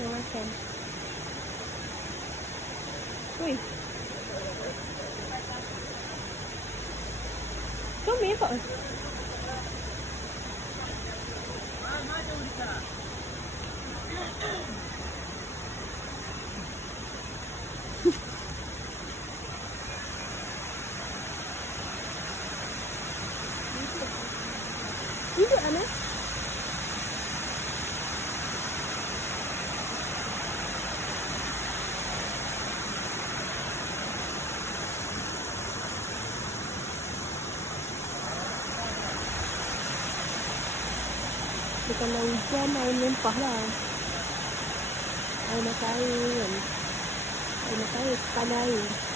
Ewasan. Uy. Kami pa. Hindi ano? Kita lang dyan, ayun pala. Ay na tayo yun. Ay na tayo, panay.